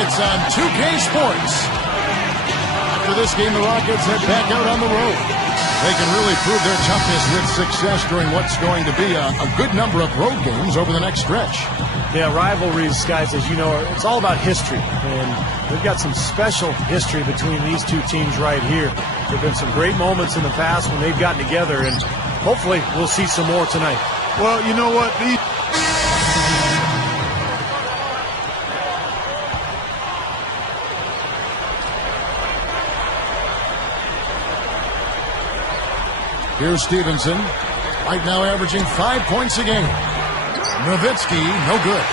Rockets on 2K Sports. After this game, the Rockets head back out on the road. They can really prove their toughness with success during what's going to be a good number of road games over the next stretch. Yeah, rivalries, guys, as you know, it's all about history. And we've got some special history between these two teams right here. There have been some great moments in the past when they've gotten together, and hopefully we'll see some more tonight. Well, you know what? Here's Stevenson, right now averaging 5 points a game. Nowitzki, no good.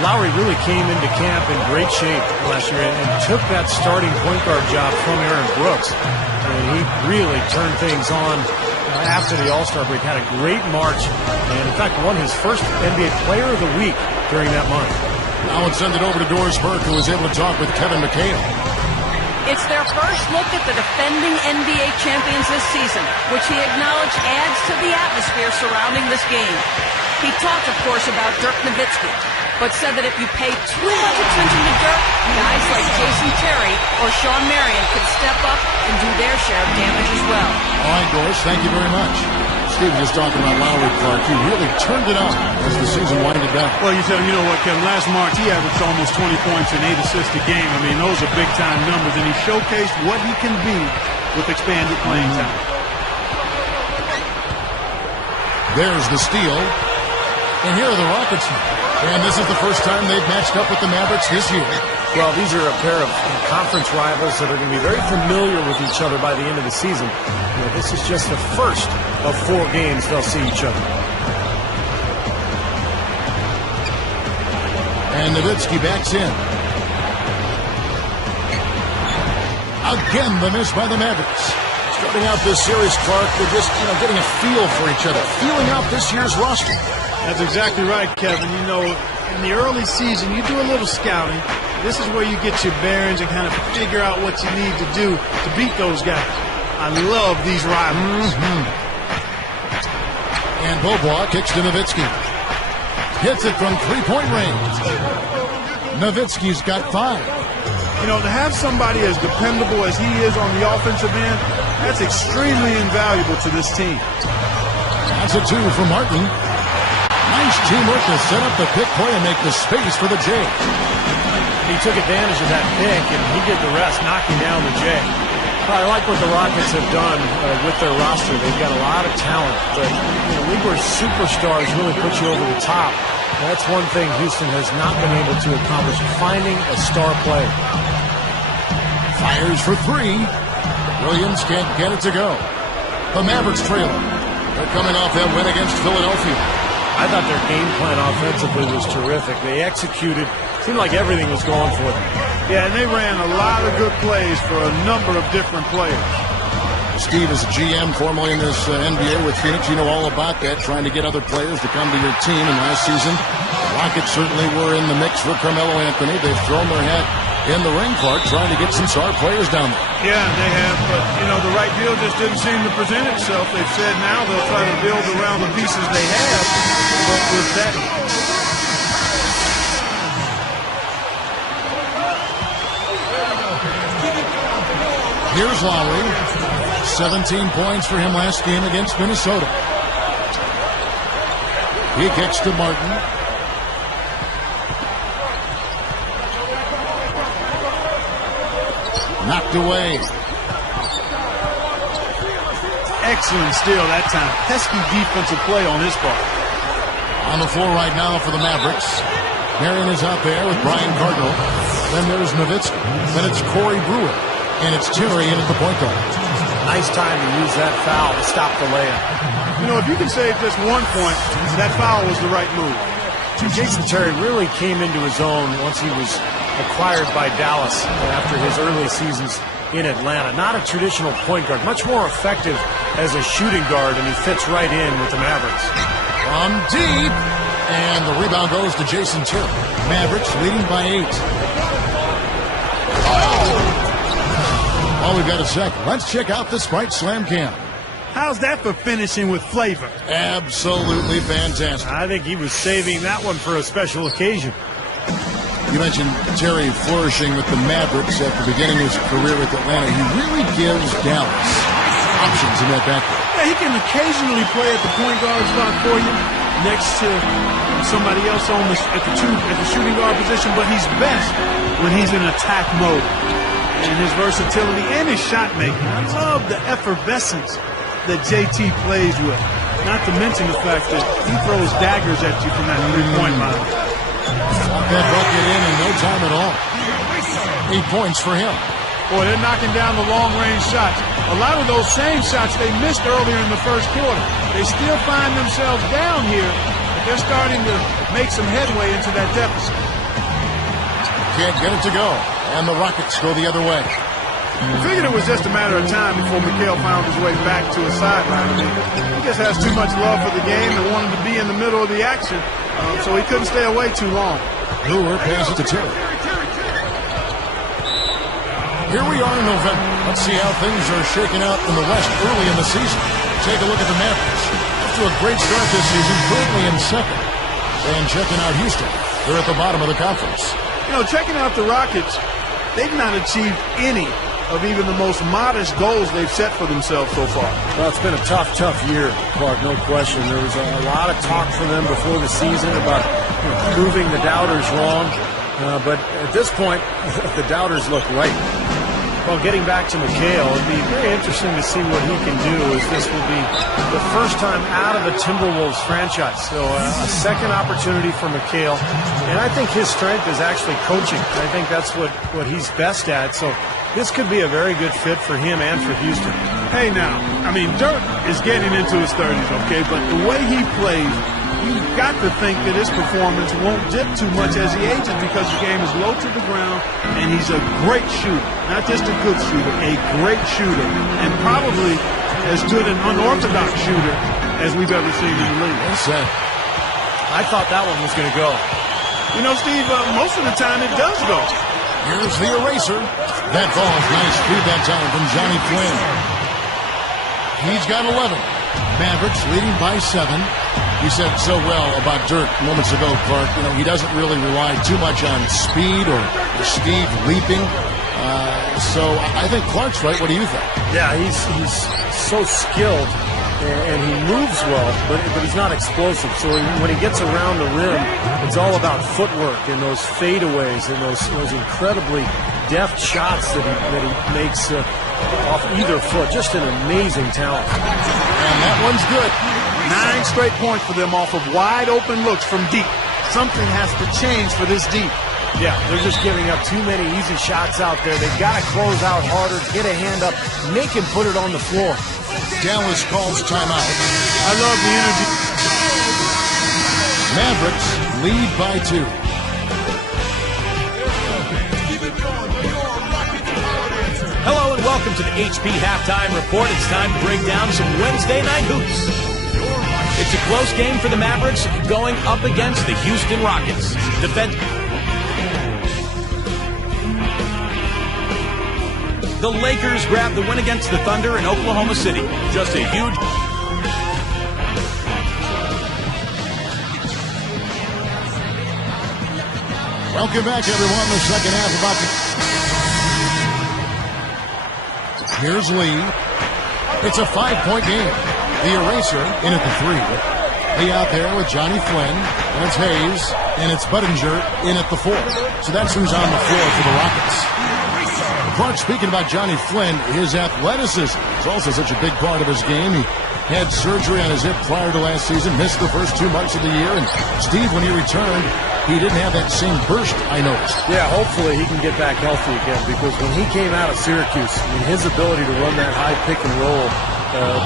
Lowry really came into camp in great shape last year and took that starting point guard job from Aaron Brooks. And he really turned things on after the All-Star break. Had a great March and, in fact, won his first NBA Player of the Week during that month. Now let's send it over to Doris Burke, who was able to talk with Kevin McHale. It's their first look at the defending NBA champions this season, which he acknowledged adds to the atmosphere surrounding this game. He talked, of course, about Dirk Nowitzki, but said that if you pay too much attention to Dirk, guys like Jason Terry or Sean Marion could step up and do their share of damage as well. All right, Doris, thank you very much. Steve just talking about Lowry Clark. He really turned it on as the season winded down. Well, you know what, Kevin? Last March, he averaged almost 20 points and 8 assists a game. I mean, those are big-time numbers, and he showcased what he can be with expanded playing time. There's the steal. And here are the Rockets. And this is the first time they've matched up with the Mavericks this year. Well, these are a pair of conference rivals that are going to be very familiar with each other by the end of the season. This is just the first of 4 games they'll see each other. And Nowitzki backs in. Again, the miss by the Mavericks. Starting out this series, Clark, they're just getting a feel for each other, feeling out this year's roster. That's exactly right, Kevin. You know, in the early season, you do a little scouting. This is where you get your bearings and kind of figure out what you need to do to beat those guys. I love these rivalries. And Beaubois kicks to Nowitzki. Hits it from three-point range. Nowitzki's got 5. You know, to have somebody as dependable as he is on the offensive end, that's extremely invaluable to this team. That's a 2 for Martin. Nice teamwork to set up the pick play and make the space for the J. He took advantage of that pick, and he did the rest, knocking down the J. I like what the Rockets have done with their roster. They've got a lot of talent, but league where superstars really put you over the top. That's one thing Houston has not been able to accomplish, finding a star player. Fires for 3. Williams can't get it to go. The Mavericks trailing. They're coming off that win against Philadelphia. I thought their game plan offensively was terrific. They executed. Seemed like everything was going for them. Yeah, and they ran a lot of good plays for a number of different players. Steve is a GM formerly in this NBA with Phoenix. You know all about that, trying to get other players to come to your team. And last season, the Rockets certainly were in the mix for Carmelo Anthony. They've thrown their hat in the ring, Clark, trying to get some star players down there. Yeah, they have, but, the right deal just didn't seem to present itself. They've said now they'll try to build around the pieces they have, but with that... Here's Lowry. 17 points for him last game against Minnesota. He kicks to Martin. Knocked away. Excellent steal that time. Pesky defensive play on his part. On the floor right now for the Mavericks. Marion is out there with Brian Cardinal. Then there's Nowitzki. Then it's Corey Brewer. And it's Terry in at the point guard. Nice time to use that foul to stop the layup. If you can save just 1 point, that foul was the right move. Jason Terry really came into his own once he was acquired by Dallas after his early seasons in Atlanta. Not a traditional point guard, much more effective as a shooting guard, and he fits right in with the Mavericks. From deep, and the rebound goes to Jason Terry. Mavericks leading by 8. Oh, we've got a second. Let's check out the Sprite Slam Cam. How's that for finishing with flavor? Absolutely fantastic. I think he was saving that one for a special occasion. You mentioned Terry flourishing with the Mavericks at the beginning of his career with Atlanta. He really gives Dallas options in that backcourt. Yeah, he can occasionally play at the point guard spot for you next to somebody else at the shooting guard position, but he's best when he's in attack mode. And his versatility and his shot making. I love the effervescence that JT plays with. Not to mention the fact that he throws daggers at you from that three-point line. Got that bucket in no time at all. 8 points for him. Boy, they're knocking down the long-range shots. A lot of those same shots they missed earlier in the first quarter. They still find themselves down here, but they're starting to make some headway into that deficit. Can't get it to go, and the Rockets go the other way. I figured it was just a matter of time before Mikal found his way back to his sideline. He just has too much love for the game and wanted to be in the middle of the action, so he couldn't stay away too long. Brewer passes to Terry. Here we are in November. Let's see how things are shaking out in the West early in the season. Take a look at the Mavericks. After a great start this season, currently in second. And checking out Houston. They're at the bottom of the conference. You know, checking out the Rockets, they've not achieved any of even the most modest goals they've set for themselves so far. Well, it's been a tough year, Clark, no question. There was a lot of talk for them before the season about proving the doubters wrong. But at this point, the doubters look right. Well, getting back to Mikal, it'd be very interesting to see what he can do, as this will be the first time out of the Timberwolves franchise. So a second opportunity for Mikal. And I think his strength is actually coaching. I think that's what he's best at. So this could be a very good fit for him and for Houston. Hey, now, I mean, Dirk is getting into his 30s, okay? But the way he plays, you've got to think that his performance won't dip too much as he ages, because the game is low to the ground, and he's a great shooter. Not just a good shooter, a great shooter, and probably as good an unorthodox shooter as we've ever seen in the league. Well said. I thought that one was going to go. You know, Steve, most of the time it does go. Here's the eraser. That ball is nice through that time from Johnny Flynn. He's got 11. Mavericks leading by 7. You said so well about Dirk moments ago, Clark. You know, he doesn't really rely too much on speed or Steve leaping. So I think Clark's right. What do you think? Yeah, he's so skilled, and he moves well, but he's not explosive. So when he gets around the rim, it's all about footwork and those fadeaways and those incredibly deft shots that he makes off either foot. Just an amazing talent. And that one's good. 9 straight points for them off of wide open looks from deep. Something has to change for this deep. Yeah, they're just giving up too many easy shots out there. They've got to close out harder, get a hand up, make him put it on the floor. Dallas calls timeout. I love the energy. Mavericks lead by 2. Hello and welcome to the HP Halftime Report. It's time to break down some Wednesday night hoops. It's a close game for the Mavericks going up against the Houston Rockets. The Lakers grab the win against the Thunder in Oklahoma City. Just a huge... Welcome back, everyone. The second half about to... Here's Lee. It's a 5-point game. The eraser in at the 3. Lee out there with Johnny Flynn. And it's Hayes. And it's Budinger in at the 4. So that's who's on the floor for the Rockets. Clark, speaking about Johnny Flynn, his athleticism is also such a big part of his game. He had surgery on his hip prior to last season, missed the first 2 months of the year. And Steve, when he returned, he didn't have that same burst, I noticed. Yeah, hopefully he can get back healthy again, because when he came out of Syracuse, his ability to run that high pick and roll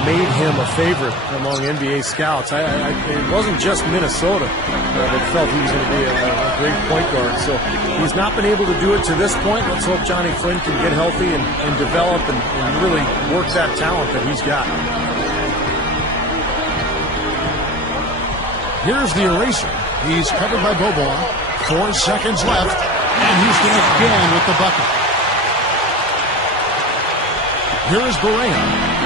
made him a favorite among NBA scouts. It wasn't just Minnesota that felt he was going to be a great point guard. So he's not been able to do it to this point. Let's hope Johnny Flynn can get healthy and develop and really work that talent that he's got. Here's the eraser. He's covered by Boboa. 4 seconds left. And Houston again with the bucket. Here is Berea.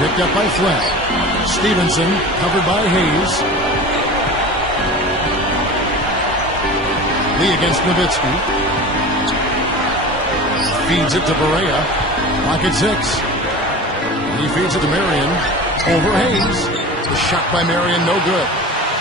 Picked up by Flynn. Stevenson covered by Hayes. Lee against Nowitzki. Feeds it to Barea. Pocket 6. He feeds it to Marion. Over Hayes. The shot by Marion, no good.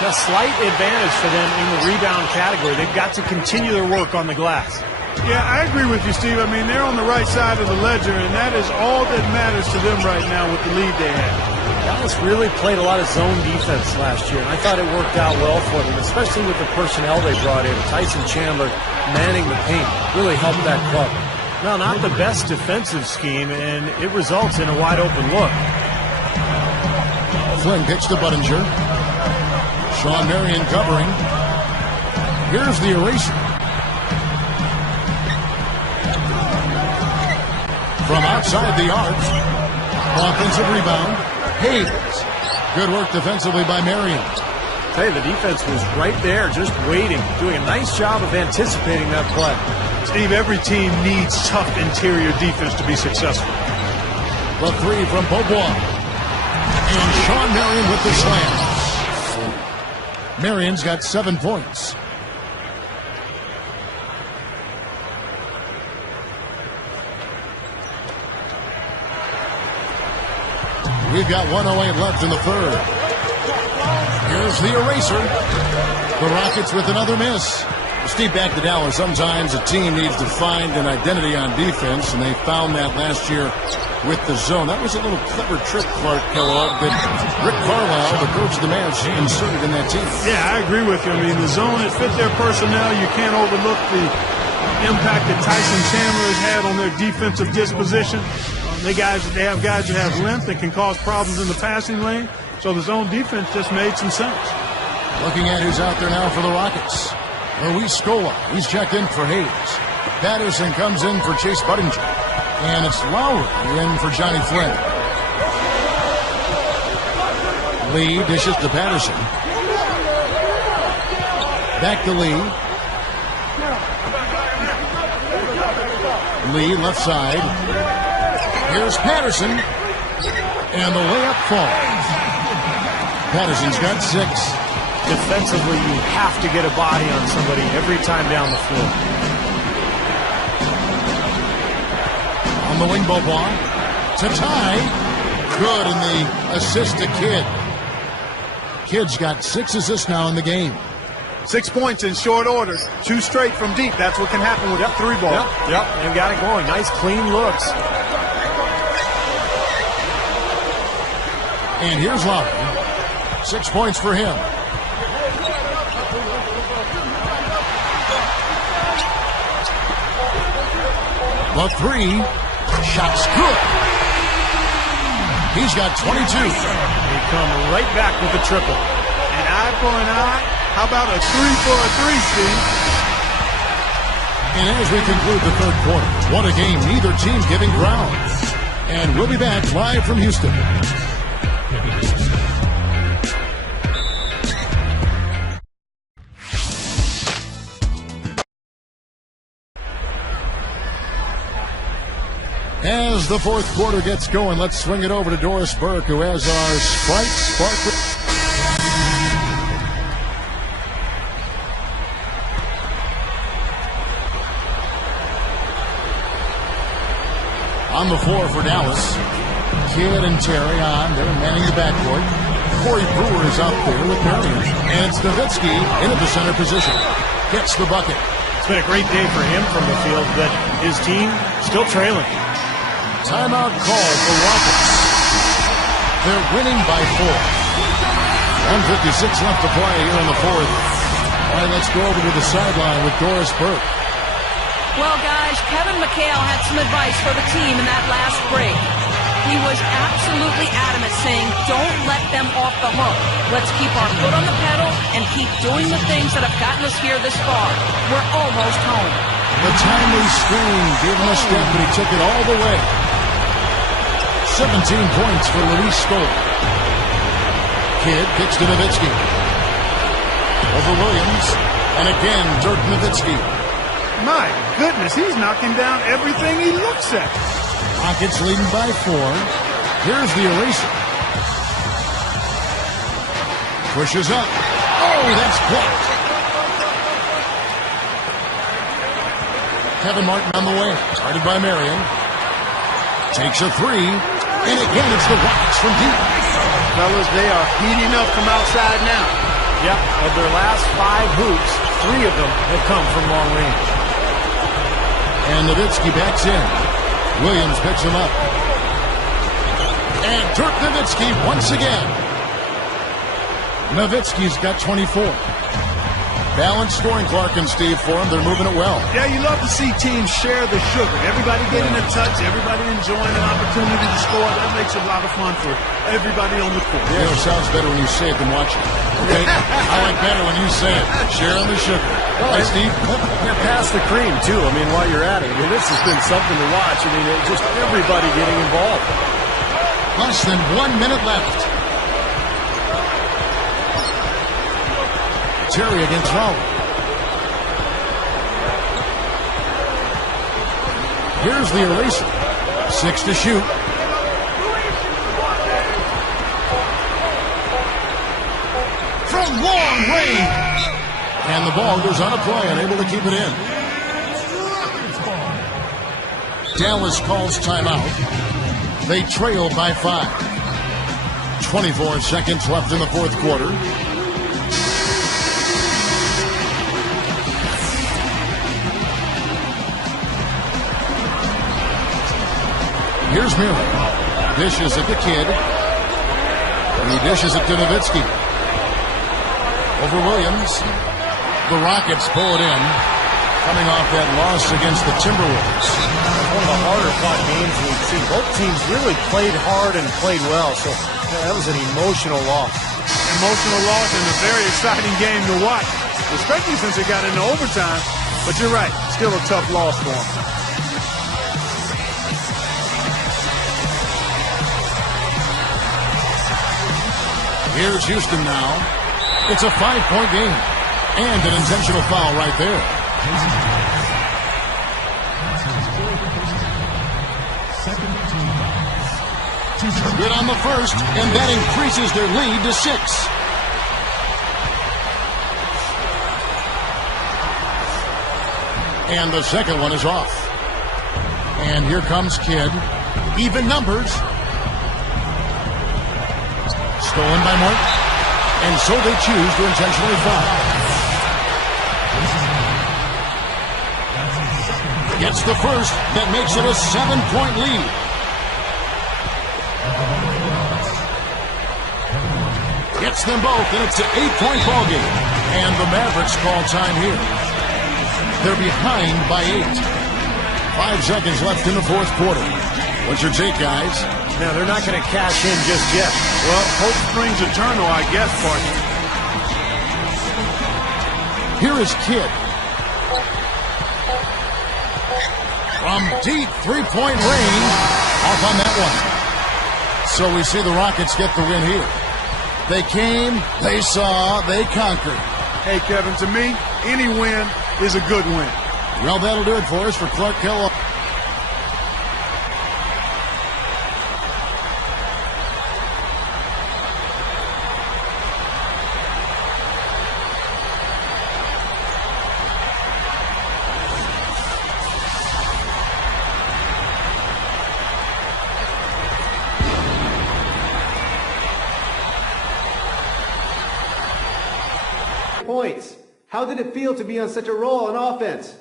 A slight advantage for them in the rebound category. They've got to continue their work on the glass. Yeah, I agree with you, Steve. I mean, they're on the right side of the ledger, and that is all that matters to them right now with the lead they have. Dallas really played a lot of zone defense last year, and I thought it worked out well for them, especially with the personnel they brought in. Tyson Chandler manning the paint really helped that club. Well, not the best defensive scheme, and it results in a wide-open look. Flynn pitch to Budinger. Sean Marion covering. Here's the eraser. From outside the arc. Offensive rebound. Hayes. Good work defensively by Marion. Hey, the defense was right there, just waiting, doing a nice job of anticipating that play. Steve, every team needs tough interior defense to be successful. The three from Beaubois. And Sean Marion with the slam. Marion's got 7 points. We've got 1:08 left in the third. Here's the eraser. The Rockets with another miss. Steve, back to Dallas. Sometimes a team needs to find an identity on defense, and they found that last year with the zone. That was a little clever trick, Clark Kellogg, that Rick Carlisle, the coach of the Mavs, inserted in that team. Yeah, I agree with you. I mean, the zone, it fit their personnel. You can't overlook the impact that Tyson Chandler has had on their defensive disposition. They have guys that have length that can cause problems in the passing lane. So the zone defense just made some sense. Looking at who's out there now for the Rockets. Luis Scola. He's checked in for Hayes. Patterson comes in for Chase Budinger. And it's Lowry in for Johnny Flynn. Lee dishes to Patterson. Back to Lee. Lee left side. Here's Patterson. And the layup falls. Patterson's got 6. Defensively, you have to get a body on somebody every time down the floor. On the wing, Beaubois. To tie. Good, and the assist to Kidd. Kidd's got 6 assists now in the game. 6 points in short order. 2 straight from deep. That's what can happen with the 3-ball. Yep, they've got it going. Nice, clean looks. And here's Lowry. 6 points for him. The 3. Shot's good. He's got 22. They come right back with the triple. An eye for an eye. How about a 3 for a 3, Steve? And as we conclude the third quarter, what a game. Neither team giving ground. And we'll be back live from Houston. As the fourth quarter gets going, let's swing it over to Doris Burke, who has our Sprite Spark. On the floor for Dallas, Kidd and Terry on. They're manning the backcourt. Corey Brewer is out there with Marion. And it's Nowitzki into the center position. Gets the bucket. It's been a great day for him from the field, but his team still trailing. Timeout called for Rockets. They're winning by 4. 1:56 left to play here in the fourth. All right, let's go over to the sideline with Doris Burke. Well, guys, Kevin McHale had some advice for the team in that last break. He was absolutely adamant, saying, don't let them off the hook. Let's keep our foot on the pedal and keep doing the things that have gotten us here this far. We're almost home. The timely screen gave him a step, but he took it all the way. 17 points for Luis Scola. Kidd kicks to Nowitzki. Over Williams. And again, Dirk Nowitzki. My goodness, he's knocking down everything he looks at. Rockets leading by 4. Here's the eraser. Pushes up. Oh, that's blocked. Kevin Martin on the way. Guarded by Marion. Takes a three. And again, it's the Rockets from deep. Fellas, they are heating up from outside now. Yep, of their last 5 hoops, 3 of them have come from long range. And Nowitzki backs in. Williams picks him up. And Dirk Nowitzki once again. Nowitzki's got 24. Balanced scoring, Clark and Steve, for them. They're moving it well. Yeah, you love to see teams share the sugar. Everybody getting a touch, everybody enjoying an opportunity to score. That makes it a lot of fun for everybody on the court. Yeah, it sounds better when you say it than watch it. Okay? I like better when you say it. Sharing the sugar. Right, Steve? Yeah, pass the cream, too. I mean, while you're at it. I mean, this has been something to watch. I mean, just everybody getting involved. Less than 1 minute left. Terry against Rowley. Here's the eraser. 6 to shoot. From long range. And the ball goes on a play, unable to keep it in. Dallas calls timeout. They trail by 5. 24 seconds left in the fourth quarter. Here's Miller. Dishes at the kid. And he dishes it to Nowitzki. Over Williams. The Rockets pull it in. Coming off that loss against the Timberwolves. One of the harder fought games we've seen. Both teams really played hard and played well. So that was an emotional loss. Emotional loss and a very exciting game to watch, especially since it got into overtime. But you're right, still a tough loss for them. Here's Houston now. It's a 5-point game. And an intentional foul right there. Good on the first, and that increases their lead to 6. And the second one is off. And here comes Kidd. Even numbers. Stolen by Martin. And so they choose to intentionally foul. Gets the first. That makes it a 7-point lead. Gets them both, and it's an 8-point ball game. And the Mavericks call time here. They're behind by 8. 5 seconds left in the fourth quarter. What's your take, guys? Now, they're not going to cash in just yet. Well, hope springs eternal, I guess, partner. Here is Kidd. From deep three-point range, off on that one. So we see the Rockets get the win here. They came, they saw, they conquered. Hey, Kevin, to me, any win is a good win. Well, that'll do it for us. For Clark Kellogg. Points. How did it feel to be on such a roll on offense?